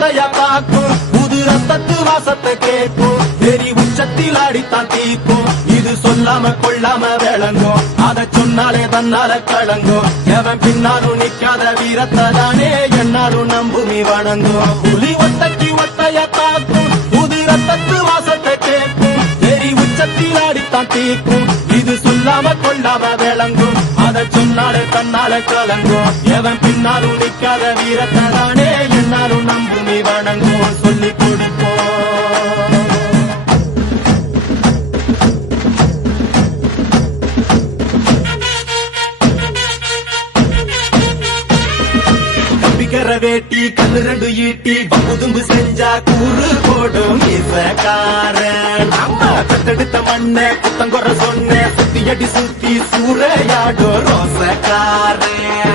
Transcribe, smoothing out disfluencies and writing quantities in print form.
ஒத்தையா தாக்கும் புது ரத்தத்து வாசத்தை கேட்கும் வெறி உச்சத்தில் அடித்தான் தீக்கும் இது சொல்லாம கொள்ளாம விளங்கும் அதை சொன்னாலே தன்னால கலங்கும் எவன் பின்னாலும் நிக்காத வீரத்தை தானே என்னாலும் நம்புமி வணங்கும் புலி ஒத்தைக்கு ஒத்தையா தாக்கும் புது ரத்தத்து வாசத்தை கேட்கும் வெறி உச்சத்தில் அடித்தான் தீக்கும் இது சொல்லாம கொள்ளாம விளங்கும் அதை சொன்னாலே தன்னால கலங்கும் எவன் பின்னாலும் நிக்காத வீரத்தை தானே என்னாலும் நம்புமி வணங்கும் சொல்லிக் கொடுப்போம் வேட்டி கண்ணு ரெண்டு ஈட்டி பகுதும்பு செஞ்சா கூறு போடும் இசக்காரன் அம்மா தத்தெடுத்த மண்ண குத்தங்குற சொன்ன சுத்தி அடி சுத்தி சூறையாடும் ரோசக்காரன்